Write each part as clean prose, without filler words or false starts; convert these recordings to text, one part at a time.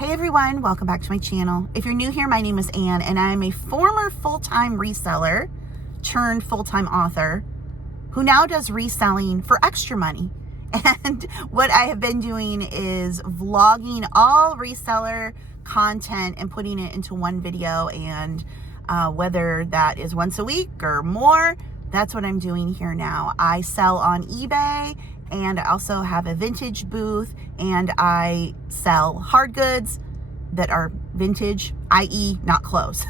Hey everyone, welcome back to my channel. If you're new here, my name is Ann and I'm a former full-time reseller turned full-time author who now does reselling for extra money. And what I have been doing is vlogging all reseller content and putting it into one video, and whether that is once a week or more, that's what I'm doing here now. I sell on eBay, and I also have a vintage booth, and I sell hard goods that are vintage, i.e. not clothes.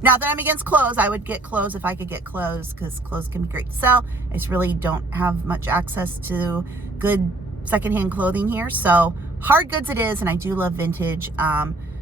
Not that I'm against clothes. I would get clothes if I could get clothes, because clothes can be great to sell. I just really don't have much access to good secondhand clothing here. So hard goods it is, and I do love vintage.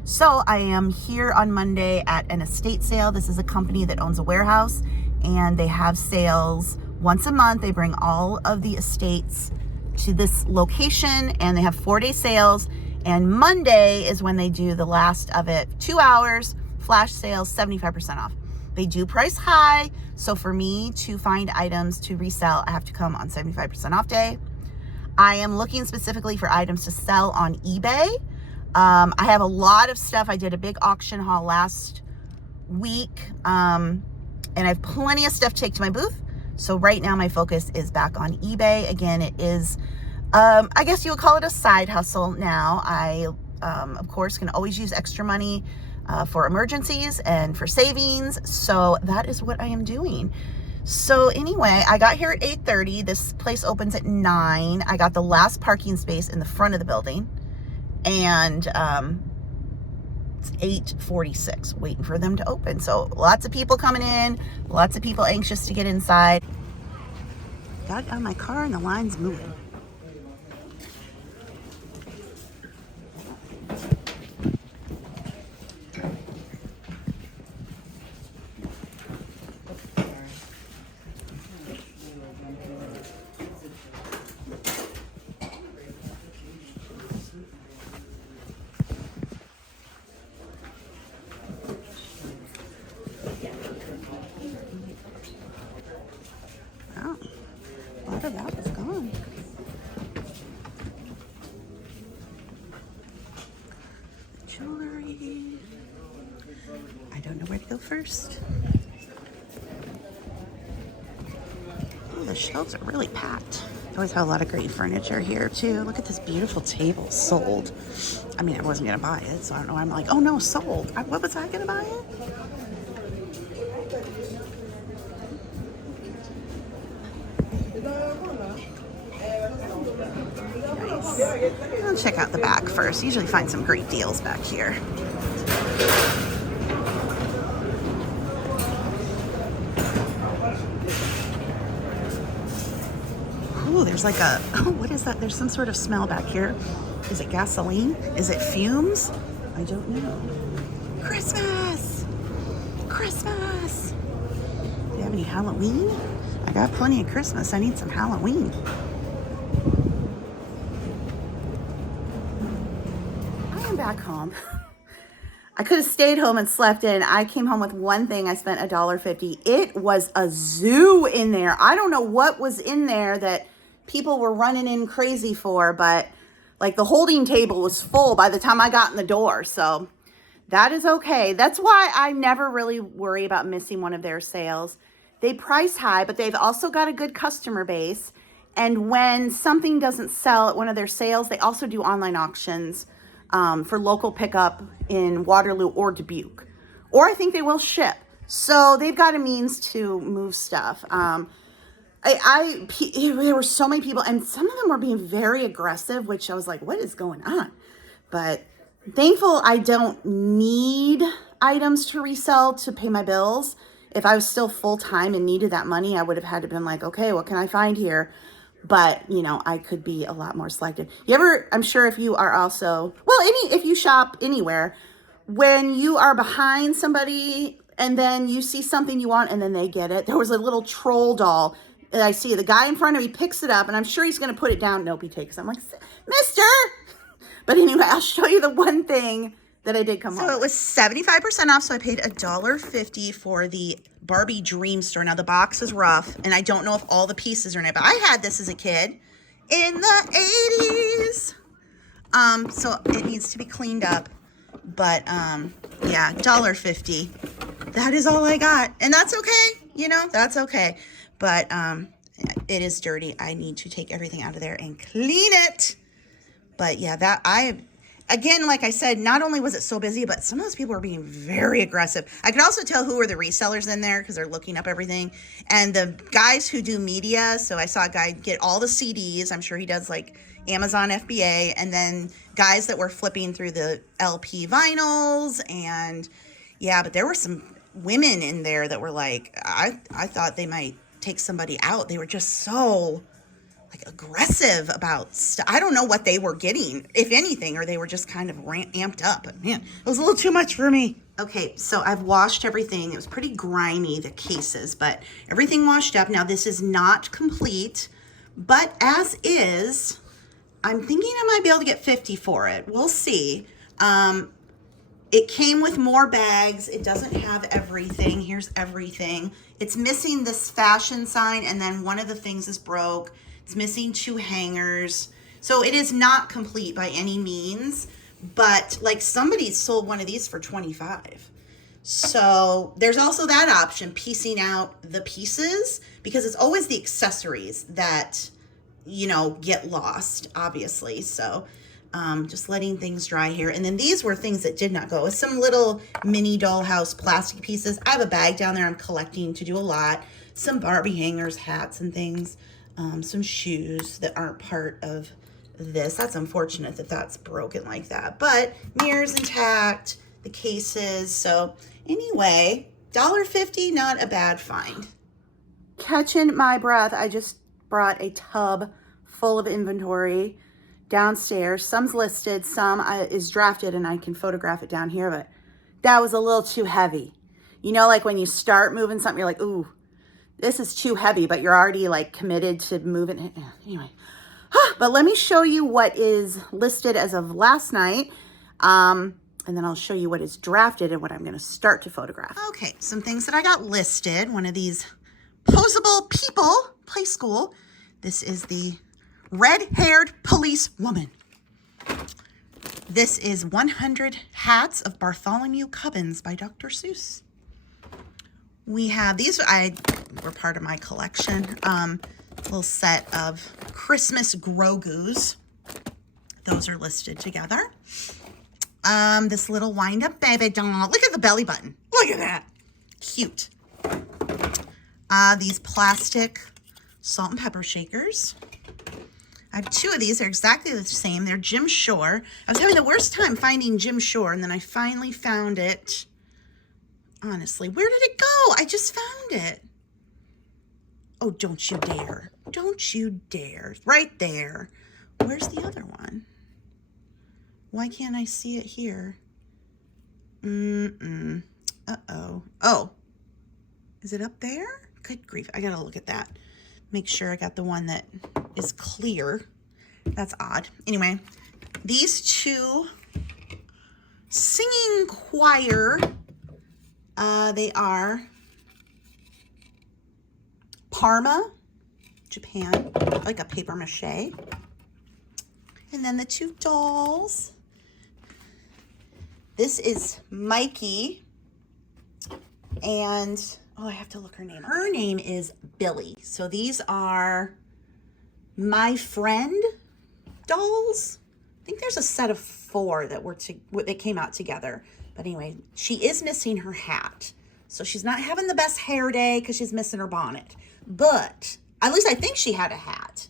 So I am here on Monday at an estate sale. This is a company that owns a warehouse, and they have sales once a month. They bring all of the estates to this location, and they have 4-day sales. And Monday is when they do the last of it. 2 hours, flash sales, 75% off. They do price high. So for me to find items to resell, I have to come on 75% off day. I am looking specifically for items to sell on eBay. I have a lot of stuff. I did a big auction haul last week, and I have plenty of stuff to take to my booth. So right now my focus is back on eBay. Again, it is, I guess you would call it a side hustle now. I, of course, can always use extra money for emergencies and for savings. So that is what I am doing. So anyway, I got here at 8:30. This place opens at 9. I got the last parking space in the front of the building, and it's 8:46, waiting for them to open. So lots of people coming in, lots of people anxious to get inside. Got out of my car and the line's moving. That was gone. Jewelry. I don't know where to go first. Oh, the shelves are really packed. I always have a lot of great furniture here too. Look at this beautiful table, sold. I mean, I wasn't gonna buy it, so I don't know. I'm like, oh no, sold. What was I gonna buy it? I'll check out the back first. Usually find some great deals back here. Ooh, there's like a, oh, what is that? There's some sort of smell back here. Is it gasoline? Is it fumes? I don't know. Christmas! Christmas! Do you have any Halloween? I got plenty of Christmas. I need some Halloween. Back home. I could have stayed home and slept in. I came home with one thing. I spent $1.50. It was a zoo in there. I don't know what was in there that people were running in crazy for, but like the holding table was full by the time I got in the door. So that is okay. That's why I never really worry about missing one of their sales. They price high, but they've also got a good customer base. And when something doesn't sell at one of their sales, they also do online auctions for local pickup in Waterloo or Dubuque, or I think they will ship. So they've got a means to move stuff. There were so many people, and some of them were being very aggressive, which I was like, what is going on? But thankful I don't need items to resell to pay my bills. If I was still full-time and needed that money, I would have had to been like, okay, what can I find here? But, you know, I could be a lot more selective. You ever, I'm sure if you are also, well, if you shop anywhere, when you are behind somebody and then you see something you want and then they get it. There was a little troll doll that I see. The guy in front of me picks it up and I'm sure he's going to put it down. Nope, he takes it. I'm like, mister. But anyway, I'll show you the one thing that I did come home. So it was 75% off, so I paid $1.50 for the Barbie Dream Store. Now the box is rough, and I don't know if all the pieces are in it, but I had this as a kid in the 80s. So it needs to be cleaned up. But yeah, $1.50. That is all I got. And that's okay. You know, that's okay. But it is dirty. I need to take everything out of there and clean it. But yeah, again, like I said, not only was it so busy, but some of those people were being very aggressive. I could also tell who were the resellers in there because they're looking up everything. And the guys who do media, so I saw a guy get all the CDs. I'm sure he does like Amazon FBA. And then guys that were flipping through the LP vinyls. And yeah, but there were some women in there that were like, I thought they might take somebody out. They were just so like aggressive about stuff. I don't know what they were getting, if anything, or they were just kind of amped up. But man, it was a little too much for me. Okay, so I've washed everything. It was pretty grimy, the cases, but everything washed up. Now this is not complete, but as is, I'm thinking I might be able to get 50 for it. We'll see. It came with more bags. It doesn't have everything. Here's everything. It's missing this fashion sign, and then one of the things is broke. It's missing 2 hangers. So it is not complete by any means, but like somebody sold one of these for $25. So there's also that option, piecing out the pieces, because it's always the accessories that, you know, get lost, obviously. So just letting things dry here. And then these were things that did not go. It's some little mini dollhouse plastic pieces. I have a bag down there I'm collecting to do a lot. Some Barbie hangers, hats and things. Some shoes that aren't part of this. That's unfortunate that that's broken like that. But mirrors intact, the cases. So anyway, $1.50, not a bad find. Catching my breath, I just brought a tub full of inventory downstairs. Some's listed, some is drafted, and I can photograph it down here, but that was a little too heavy. You know, like when you start moving something, you're like, ooh, this is too heavy, but you're already like committed to moving. Anyway, but let me show you what is listed as of last night. And then I'll show you what is drafted and what I'm going to start to photograph. Okay, some things that I got listed. One of these posable people, play school. This is the red-haired police woman. This is 100 Hats of Bartholomew Cubbins by Dr. Seuss. We have these, were part of my collection. Little set of Christmas Grogu's. Those are listed together. This little wind-up baby doll. Look at the belly button. Look at that. Cute. These plastic salt and pepper shakers. I have 2 of these. They're exactly the same. They're Jim Shore. I was having the worst time finding Jim Shore, and then I finally found it. Honestly, where did it go? I just found it. Oh, don't you dare. Don't you dare. Right there. Where's the other one? Why can't I see it here? Uh-oh. Oh. Is it up there? Good grief. I gotta look at that. Make sure I got the one that is clear. That's odd. Anyway, these 2 singing choir, they are Parma, Japan, like a paper mache. And then the 2 dolls. This is Mikey, and oh, I have to look her name up. Her name is Billy. So these are My Friend dolls. I think there's a set of 4 that came out together. But anyway, she is missing her hat. So she's not having the best hair day because she's missing her bonnet. But at least I think she had a hat.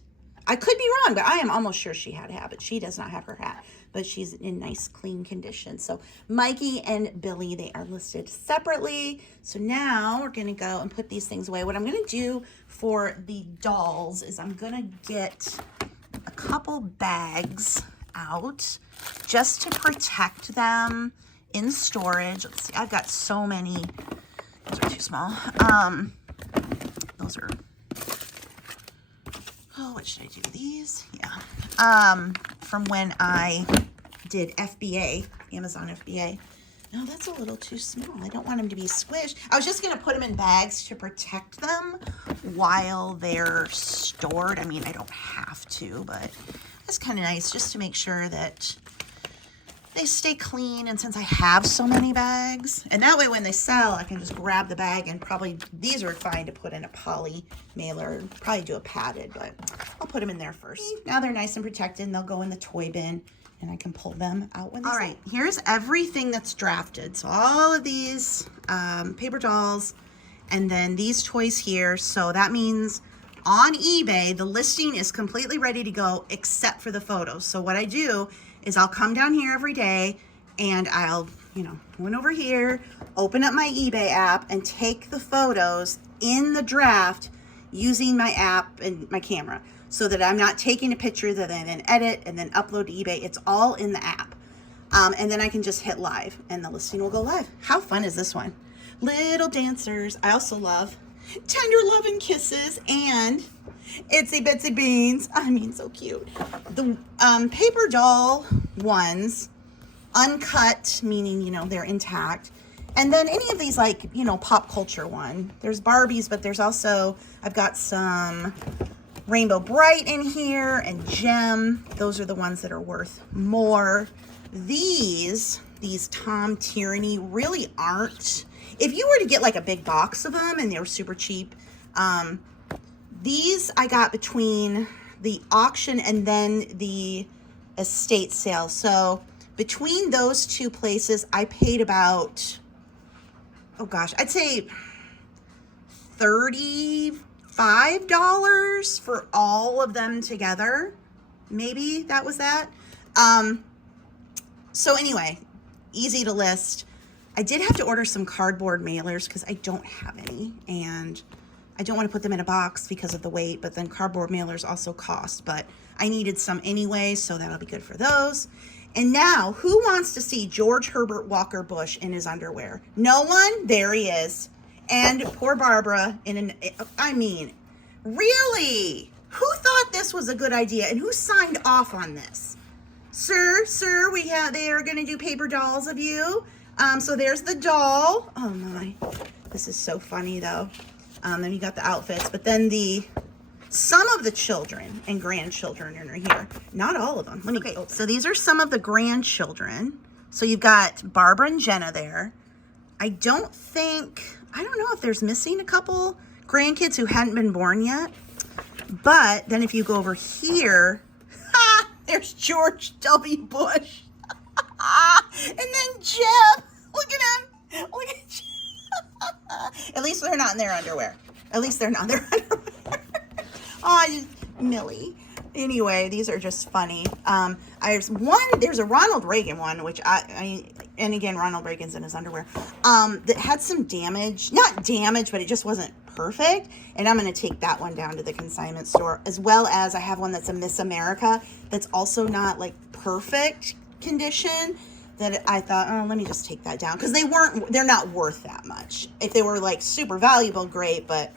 I could be wrong, but I am almost sure she had a hat, but she does not have her hat. But she's in nice, clean condition. So Mikey and Billy, they are listed separately. So now we're going to go and put these things away. What I'm going to do for the dolls is I'm going to get a couple bags out just to protect them in storage. Let's see, I've got so many. Those are too small. Those are, oh, what should I do? These? Yeah. From when I did FBA, Amazon FBA. No, that's a little too small. I don't want them to be squished. I was just going to put them in bags to protect them while they're stored. I mean, I don't have to, but That's kind of nice just to make sure that they stay clean. And since I have so many bags, and that way when they sell, I can just grab the bag, and probably these are fine to put in a poly mailer, probably do a padded, but I'll put them in there first. Now they're nice and protected, and they'll go in the toy bin, and I can pull them out when they sell. All right, here's everything that's drafted. So all of these paper dolls, and then these toys here. So that means on eBay, the listing is completely ready to go except for the photos. So what I do is I'll come down here every day, and I'll, go over here, open up my eBay app, and take the photos in the draft using my app and my camera, so that I'm not taking a picture that I then edit and then upload to eBay. It's all in the app. And then I can just hit live, and the listing will go live. How fun is this one? Little dancers. I also love Tender Love and Kisses and Itsy Bitsy Beans. I mean, so cute. The paper doll ones, uncut, meaning, they're intact. And then any of these, like, pop culture one. There's Barbies, but there's also, I've got some Rainbow Bright in here and Gem. Those are the ones that are worth more. These Tom Tyranny really aren't. If you were to get like a big box of them and they were super cheap, these I got between the auction and then the estate sale. So between those two places, I paid about, oh gosh, I'd say $35 for all of them together. Maybe that was that. So anyway, easy to list. I did have to order some cardboard mailers because I don't have any, and I don't want to put them in a box because of the weight, but then cardboard mailers also cost, but I needed some anyway, so that'll be good for those. And now, who wants to see George Herbert Walker Bush in his underwear? No one? There he is. And poor Barbara I mean, really? Who thought this was a good idea, and who signed off on this? Sir, they are going to do paper dolls of you. So there's the doll. Oh my, this is so funny though. Then you got the outfits, but then some of the children and grandchildren are here. Not all of them. Let me open. So these are some of the grandchildren. So you've got Barbara and Jenna there. I don't know if there's missing a couple grandkids who hadn't been born yet. But then if you go over here, there's George W. Bush. And then Jeb. Look at him. Look at Jeb. At least they're not in their underwear. Oh, Millie. Anyway, these are just funny. There's a Ronald Reagan one, which and again, Ronald Reagan's in his underwear, that had some damage. Not damage, but it just wasn't perfect. And I'm going to take that one down to the consignment store, as well as I have one that's a Miss America that's also not like perfect condition, that I thought, oh, let me just take that down, because they're not worth that much. If they were like super valuable, great, but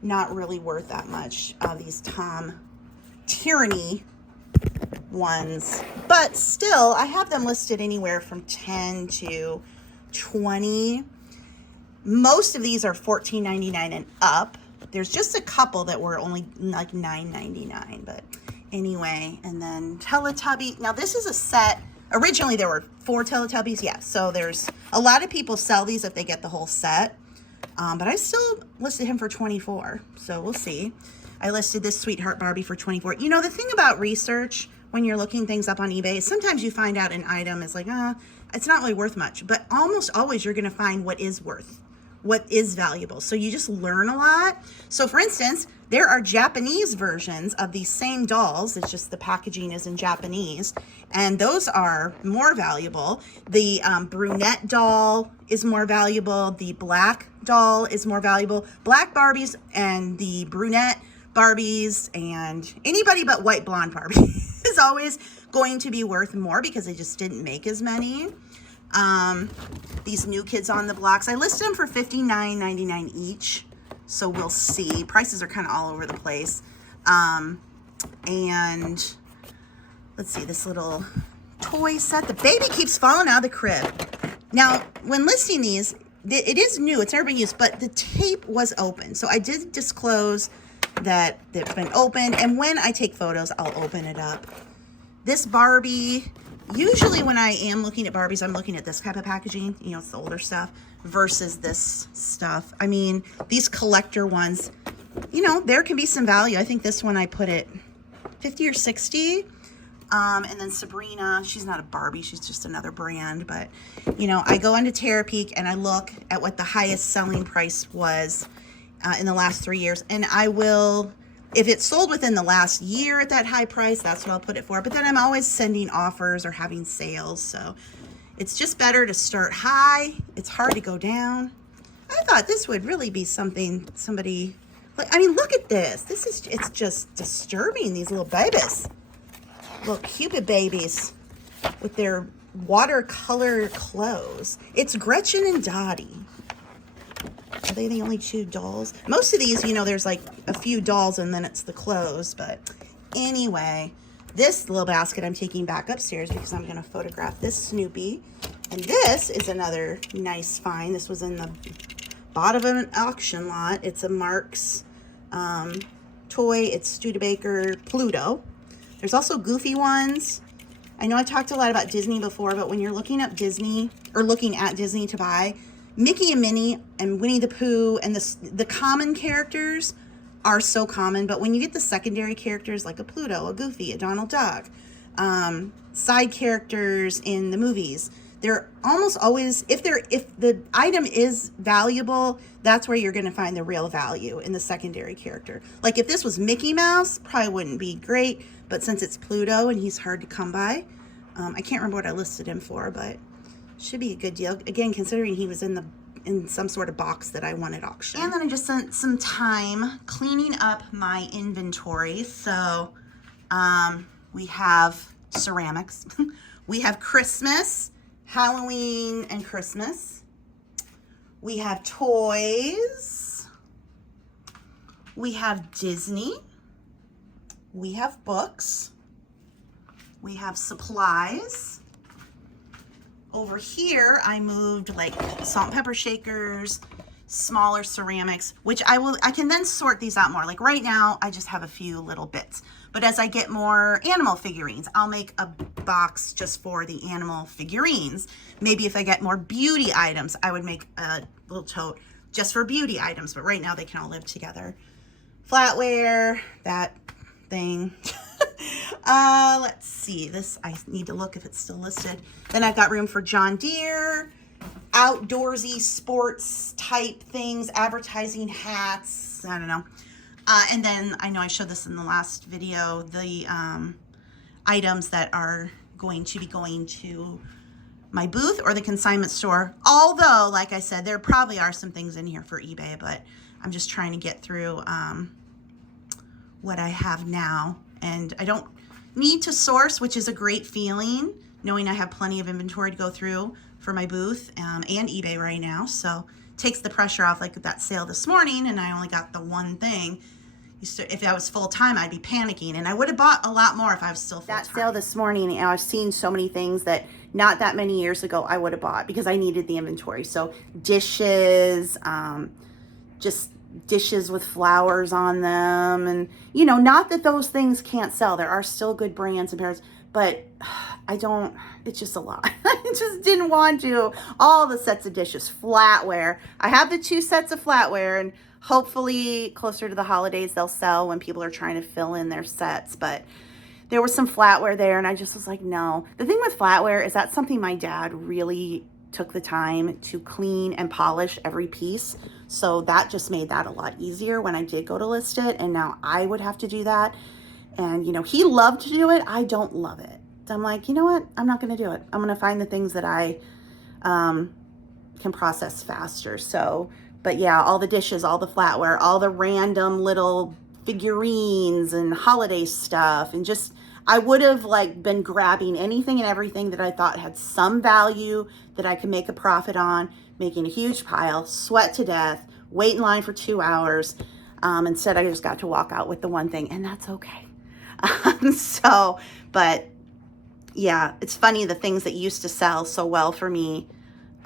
not really worth that much. These Tom Tyranny ones, but still I have them listed anywhere from 10 to 20. Most of these are $14.99 and up. There's just a couple that were only like $9.99, but anyway. And then Teletubby. Now this is a set. Originally there were 4 Teletubbies, yeah. So there's a lot of people sell these if they get the whole set. But I still listed him for $24, so we'll see. I listed this Sweetheart Barbie for $24. You know, the thing about research when you're looking things up on eBay is sometimes you find out an item is like, it's not really worth much. But almost always you're going to find what is valuable. So you just learn a lot. So for instance, there are Japanese versions of these same dolls. It's just the packaging is in Japanese, and those are more valuable. The brunette doll is more valuable. The black doll is more valuable. Black Barbies and the brunette Barbies and anybody but white blonde Barbie is always going to be worth more because they just didn't make as many. These New Kids on the Blocks, I listed them for $59.99 each, so we'll see. Prices are kind of all over the place. And let's see, this little toy set. The baby keeps falling out of the crib. Now, when listing these, it is new, it's never been used, but the tape was open. So I did disclose that it's been opened, and when I take photos, I'll open it up. This Barbie, usually when I am looking at Barbies, I'm looking at this type of packaging, you know, it's the older stuff versus this stuff. I mean, these collector ones, you know, there can be some value. I think this one I put it 50 or 60. And then Sabrina, she's not a Barbie, she's just another brand, but you know, I go onto Terapeak and I look at what the highest selling price was in the last 3 years, and I will, if it's sold within the last year at that high price, that's what I'll put it for. But then I'm always sending offers or having sales, so it's just better to start high. It's hard to go down. I thought this would really be something somebody, like, I mean, look at this. This is, it's just disturbing, these little babies. Little Cupid babies with their watercolor clothes. It's Gretchen and Dottie. Are they the only two dolls? Most of these, you know, there's like a few dolls and then it's the clothes. But anyway, this little basket I'm taking back upstairs because I'm going to photograph this Snoopy. And this is another nice find. This was in the bottom of an auction lot. It's a Mark's toy. It's Studebaker Pluto. There's also Goofy ones. I know I talked a lot about Disney before, but when you're looking up Disney or looking at Disney to buy, Mickey and Minnie and Winnie the Pooh and the common characters are so common, but when you get the secondary characters like a Pluto, a Goofy, a Donald Duck, side characters in the movies, they're almost always, if the item is valuable, that's where you're going to find the real value in the secondary character. Like if this was Mickey Mouse, probably wouldn't be great, but since it's Pluto and he's hard to come by, I can't remember what I listed him for, but should be a good deal. Again, considering he was in some sort of box that I won at auction. And then I just spent some time cleaning up my inventory. So we have ceramics. We have Christmas, Halloween, and Christmas. We have toys. We have Disney. We have books. We have supplies. Over here, I moved like salt and pepper shakers, smaller ceramics, which I can then sort these out more. Like right now, I just have a few little bits. But as I get more animal figurines, I'll make a box just for the animal figurines. Maybe if I get more beauty items, I would make a little tote just for beauty items. But right now, they can all live together. Flatware, that thing. Let's see, this, I need to look if it's still listed. Then I've got room for John Deere, outdoorsy sports type things, advertising hats, I don't know. And then I know I showed this in the last video, the items that are going to be going to my booth or the consignment store. Although, like I said, there probably are some things in here for eBay, but I'm just trying to get through what I have now. And I don't need to source, which is a great feeling, knowing I have plenty of inventory to go through for my booth and eBay right now. So takes the pressure off, like that sale this morning, and I only got the one thing. If I was full-time, I'd be panicking, and I would have bought a lot more if I was still full-time. That sale this morning, I've seen so many things that not that many years ago I would have bought because I needed the inventory. So dishes, just dishes with flowers on them, and you know, not that those things can't sell. There are still good brands and pairs, but it's just a lot. I just didn't want to. All the sets of dishes, flatware. I have the 2 sets of flatware, and hopefully closer to the holidays they'll sell when people are trying to fill in their sets. But there was some flatware there, and I just was like, no. The thing with flatware is that's something my dad really took the time to clean and polish every piece. So that just made that a lot easier when I did go to list it, and now I would have to do that. And you know, he loved to do it. I don't love it. So I'm like, you know what? I'm not going to do it. I'm going to find the things that I can process faster. So, but yeah, all the dishes, all the flatware, all the random little figurines and holiday stuff, and just, I would have like been grabbing anything and everything that I thought had some value that I could make a profit on, making a huge pile, sweat to death, wait in line for 2 hours. Instead, I just got to walk out with the one thing, and that's okay. So, but yeah, it's funny, the things that used to sell so well for me,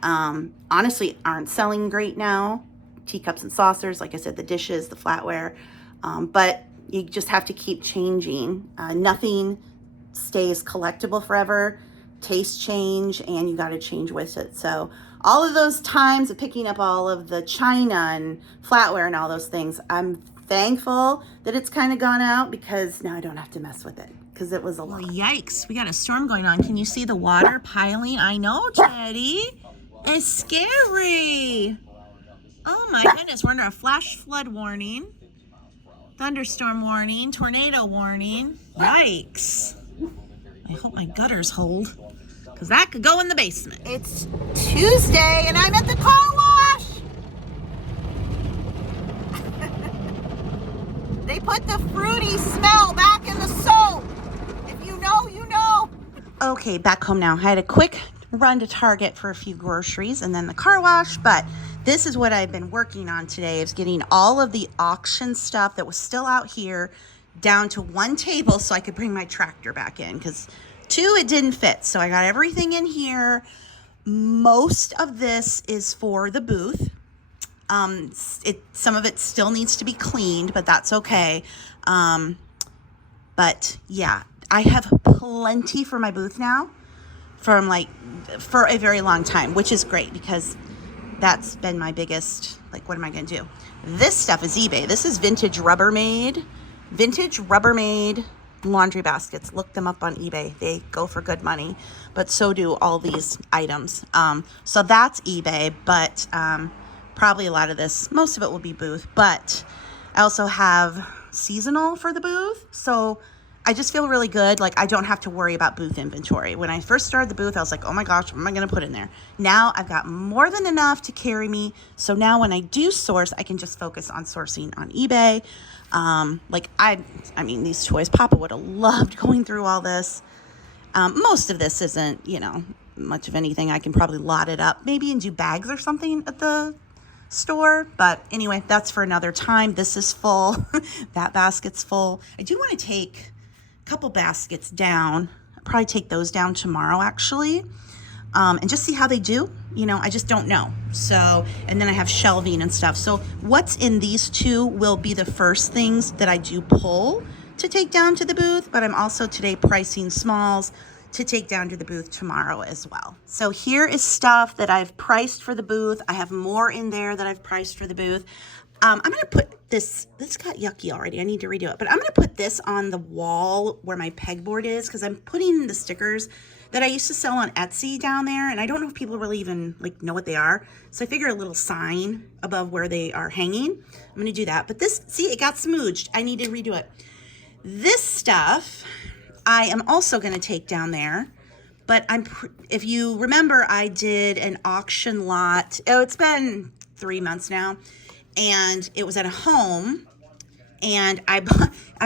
honestly aren't selling great now. Teacups and saucers, like I said, the dishes, the flatware, but you just have to keep changing. Nothing stays collectible forever. Tastes change, and you got to change with it. So all of those times of picking up all of the china and flatware and all those things, I'm thankful that it's kind of gone out, because now I don't have to mess with it, because it was a lot. Well, yikes, we got a storm going on. Can you see the water piling? I know, Teddy. It's scary. Oh my goodness, we're under a flash flood warning, thunderstorm warning, tornado warning. Yikes. I hope my gutters hold, because that could go in the basement. It's Tuesday and I'm at the car wash. They put the fruity smell back in the soap. If you know, you know. Okay, back home now. I had a quick run to Target for a few groceries and then the car wash, but this is what I've been working on today, is getting all of the auction stuff that was still out here down to one table so I could bring my tractor back in, because two, it didn't fit. So I got everything in here. Most of this is for the booth. Some of it still needs to be cleaned, but that's okay. But yeah, I have plenty for my booth now for a very long time, which is great, because that's been my biggest, like, what am I going to do? This stuff is eBay. This is vintage Rubbermaid laundry baskets. Look them up on eBay. They go for good money, but so do all these items. So that's eBay, but probably a lot of this, most of it will be booth, but I also have seasonal for the booth. So I just feel really good. Like, I don't have to worry about booth inventory. When I first started the booth, I was like, oh my gosh, what am I going to put in there? Now I've got more than enough to carry me. So now when I do source, I can just focus on sourcing on eBay. I mean, these toys, Papa would have loved going through all this. Most of this isn't, much of anything. I can probably lot it up, maybe, and do bags or something at the store. But anyway, that's for another time. This is full. That basket's full. I do want to take a couple baskets down. I'll probably take those down tomorrow, actually, and just see how they do. I just don't know. So, and then I have shelving and stuff. So what's in these two will be the first things that I do pull to take down to the booth, but I'm also today pricing smalls to take down to the booth tomorrow as well. So here is stuff that I've priced for the booth. I have more in there that I've priced for the booth. I'm going to put this got yucky already. I need to redo it, but I'm going to put this on the wall where my pegboard is, because I'm putting the stickers that I used to sell on Etsy down there, and I don't know if people really even know what they are. So I figure a little sign above where they are hanging. I'm going to do that. But this, see, it got smooched. I need to redo it. This stuff I am also going to take down there, but if you remember, I did an auction lot. Oh, it's been 3 months now, and it was at a home. And I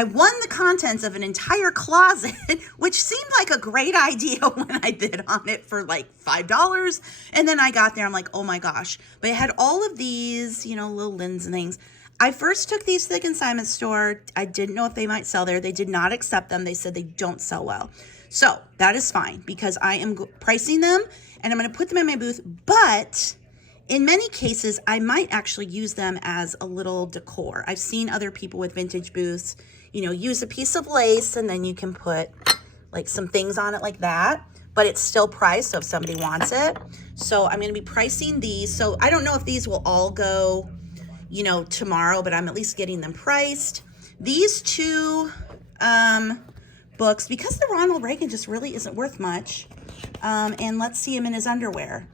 won the contents of an entire closet, which seemed like a great idea when I bid on it for like $5. And then I got there, I'm like, oh my gosh. But it had all of these, little lins and things. I first took these to the consignment store. I didn't know if they might sell there. They did not accept them. They said they don't sell well. So that is fine, because I am pricing them and I'm going to put them in my booth. But in many cases, I might actually use them as a little decor. I've seen other people with vintage booths, use a piece of lace and then you can put like some things on it like that, but it's still priced, so if somebody wants it. So I'm going to be pricing these. So I don't know if these will all go, tomorrow, but I'm at least getting them priced. These two books, because the Ronald Reagan just really isn't worth much. And let's see him in his underwear.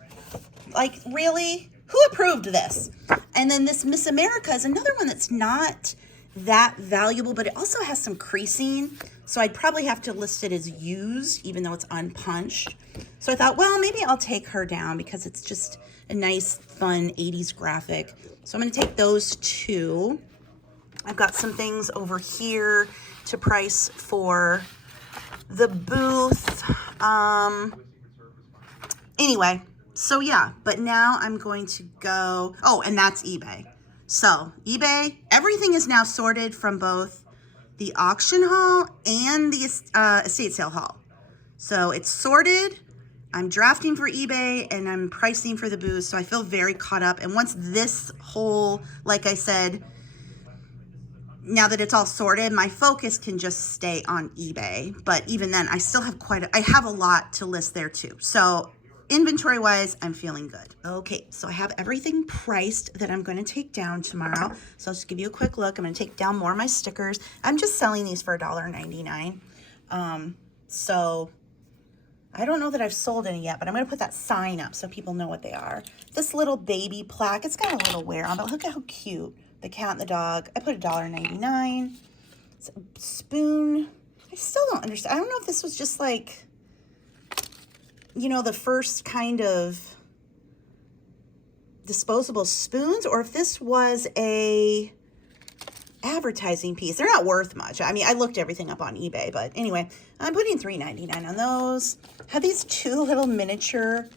Like, really? Who approved this? And then this Miss America is another one that's not that valuable, but it also has some creasing. So I'd probably have to list it as used, even though it's unpunched. So I thought, well, maybe I'll take her down because it's just a nice, fun 80s graphic. So I'm going to take those two. I've got some things over here to price for the booth. Anyway. So yeah, but now I'm going to go, oh, and that's eBay. So eBay, everything is now sorted from both the auction hall and the estate sale hall. So it's sorted, I'm drafting for eBay, and I'm pricing for the booth, so I feel very caught up. And once this whole, like I said, now that it's all sorted, my focus can just stay on eBay. But even then, I still have I have a lot to list there too. So inventory wise, I'm feeling good. Okay, so I have everything priced that I'm going to take down tomorrow. So I'll just give you a quick look. I'm going to take down more of my stickers. I'm just selling these for $1.99. So I don't know that I've sold any yet, but I'm going to put that sign up so people know what they are. This little baby plaque, it's got a little wear on, but look at how cute. The cat and the dog. I put $1.99. It's a spoon. I still don't understand. I don't know if this was just like, you know, the first kind of disposable spoons, or if this was a advertising piece. They're not worth much. I mean, I looked everything up on eBay, but anyway, I'm putting $3.99 on those. I have these two little miniature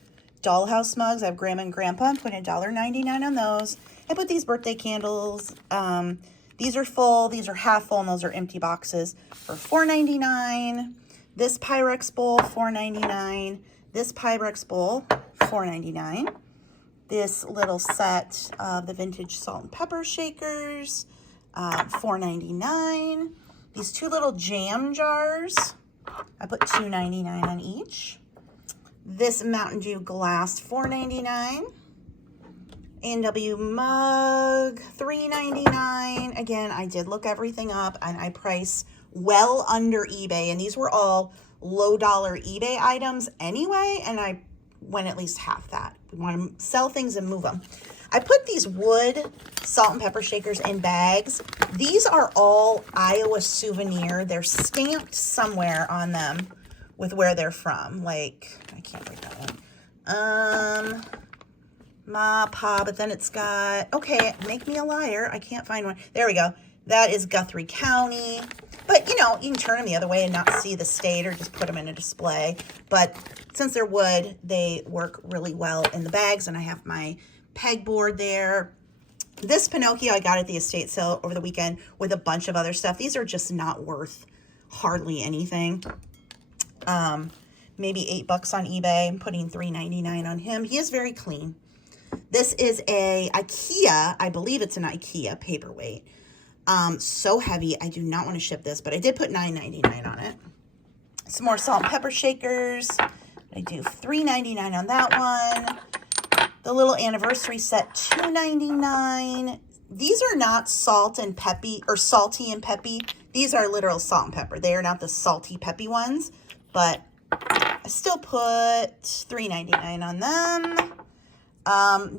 dollhouse mugs. I have Grandma and Grandpa. I'm putting $1.99 on those. I put these birthday candles. These are full. These are half full, and those are empty boxes for $4.99. This Pyrex bowl, $4.99. This Pyrex bowl, $4.99. This little set of the vintage salt and pepper shakers, $4.99. These two little jam jars, I put $2.99 on each. This Mountain Dew glass, $4.99. A&W mug, $3.99. Again, I did look everything up, and I price well under eBay, and these were all low dollar eBay items anyway, and I went at least half that. We want to sell things and move them. I put these wood salt and pepper shakers in bags. These are all Iowa souvenir. They're stamped somewhere on them with where they're from. Like, I can't read that one. Ma, Pa, but then it's got, okay, make me a liar. I can't find one. There we go. That is Guthrie County. But, you know, you can turn them the other way and not see the state, or just put them in a display. But since they're wood, they work really well in the bags, and I have my pegboard there. This Pinocchio I got at the estate sale over the weekend with a bunch of other stuff. These are just not worth hardly anything. Maybe $8 on eBay. I'm putting $3.99 on him. He is very clean. This is a IKEA, I believe it's an IKEA paperweight. So heavy, I do not want to ship this, but I did put $9.99 on it. Some more salt and pepper shakers. I do $3.99 on that one. The little anniversary set, $2.99. These are not salt and peppy, or salty and peppy. These are literal salt and pepper. They are not the salty peppy ones, but I still put $3.99 on them.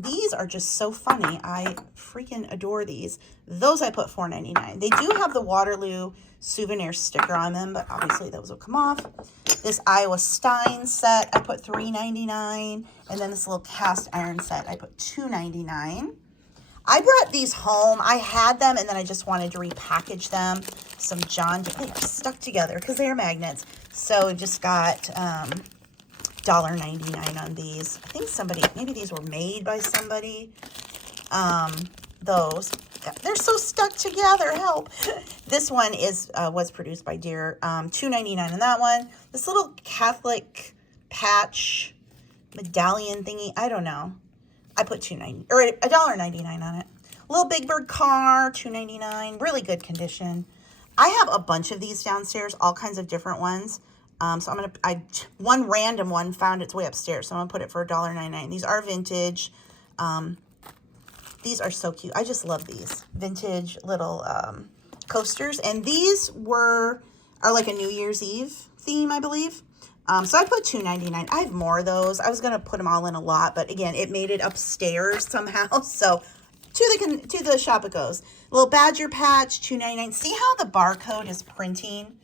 These are just so funny. I freaking adore these. Those I put $4.99. They do have the Waterloo souvenir sticker on them, but obviously those will come off. This Iowa Stein set, I put $3.99. And then this little cast iron set, I put $2.99. I brought these home. I had them, and then I just wanted to repackage them. Some John Deere. They are stuck together because they are magnets. So we just got $1.99 on these. I think somebody, maybe these were made by somebody. Those, they're so stuck together, help. This one is was produced by Deere. $2.99 on that one. This little Catholic patch medallion thingy, I don't know. I put $2.99 or $1.99 on it. Little Big Bird car, $2.99. Really good condition. I have a bunch of these downstairs, all kinds of different ones. So I'm gonna, one random one found its way upstairs, so I'm gonna put it for $1.99. These are vintage. These are so cute. I just love these vintage little coasters, and these are like a New Year's Eve theme, I believe. So I put $2.99. I have more of those. I was gonna put them all in a lot, but again, it made it upstairs somehow. So to the shop it goes. Little Badger patch, $2.99. See how the barcode is printing?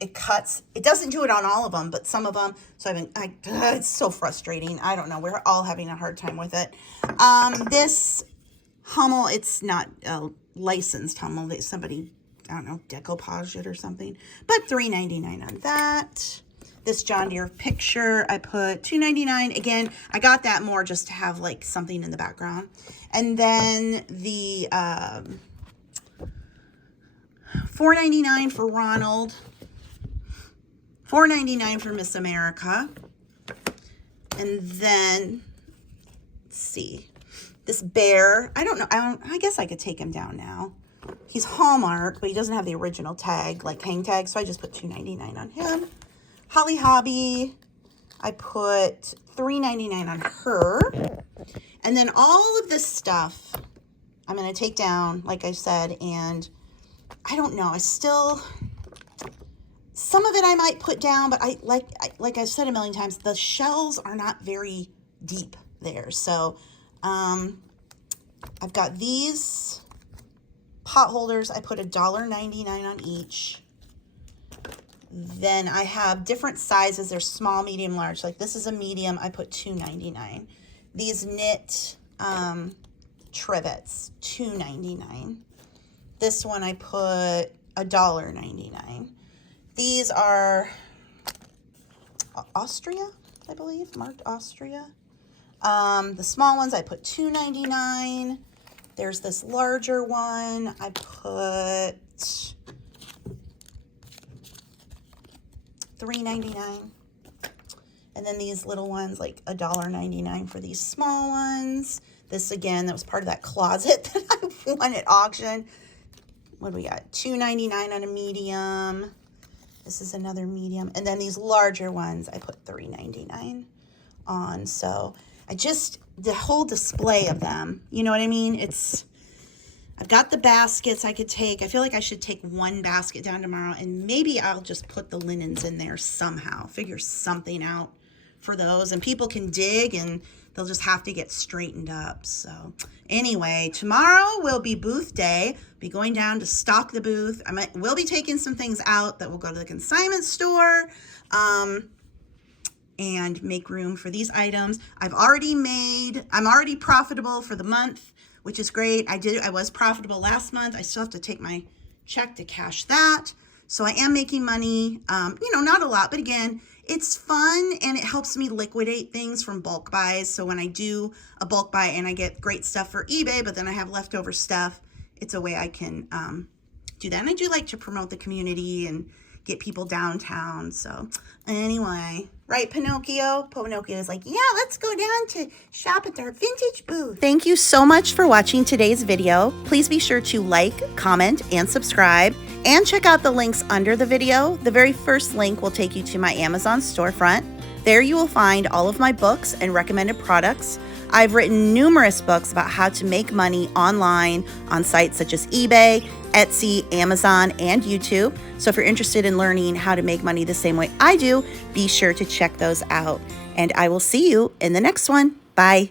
It cuts. It doesn't do it on all of them, but some of them. So it's so frustrating. I don't know. We're all having a hard time with it. This Hummel, it's not a licensed Hummel. Somebody, I don't know, decoupaged it or something. But $3.99 on that. This John Deere picture, I put $2.99. Again, I got that more just to have like something in the background. And then the $4.99 for Ronald. $4.99 for Miss America. And then, let's see, this bear, I don't know, I guess I could take him down now. He's Hallmark, but he doesn't have the original tag, like hang tag, so I just put $2.99 on him. Holly Hobby, I put $3.99 on her. And then all of this stuff I'm going to take down, like I said, and I don't know, some of it I might put down, but like I've said a million times, the shelves are not very deep there. So I've got these pot holders. I put $1.99 on each. Then I have different sizes. They're small, medium, large. Like this is a medium. I put $2.99. These knit trivets, $2.99. This one I put $1.99. These are Austria, I believe, marked Austria. The small ones I put $2.99. There's this larger one. I put $3.99. And then these little ones, like $1.99 for these small ones. This, again, that was part of that closet that I won at auction. What do we got? $2.99 on a medium. This is another medium. And then these larger ones, I put $3.99 on. So the whole display of them, you know what I mean? I've got the baskets I could take. I feel like I should take one basket down tomorrow, and maybe I'll just put the linens in there somehow, figure something out for those. And people can dig, and they'll just have to get straightened up. So anyway, tomorrow will be booth day. Be going down to stock the booth. We'll be taking some things out that will go to the consignment store and make room for these items. I'm already profitable for the month, which is great. I was profitable last month. I still have to take my check to cash that. So I am making money, not a lot, but again, it's fun and it helps me liquidate things from bulk buys. So when I do a bulk buy and I get great stuff for eBay, but then I have leftover stuff, it's a way I can do that. And I do like to promote the community and get people downtown. So anyway, right, Pinocchio? Pinocchio is like, yeah, let's go down to shop at their vintage booth. Thank you so much for watching today's video. Please be sure to like, comment, and subscribe. And check out the links under the video. The very first link will take you to my Amazon storefront. There you will find all of my books and recommended products. I've written numerous books about how to make money online on sites such as eBay, Etsy, Amazon, and YouTube. So if you're interested in learning how to make money the same way I do, be sure to check those out. And I will see you in the next one. Bye.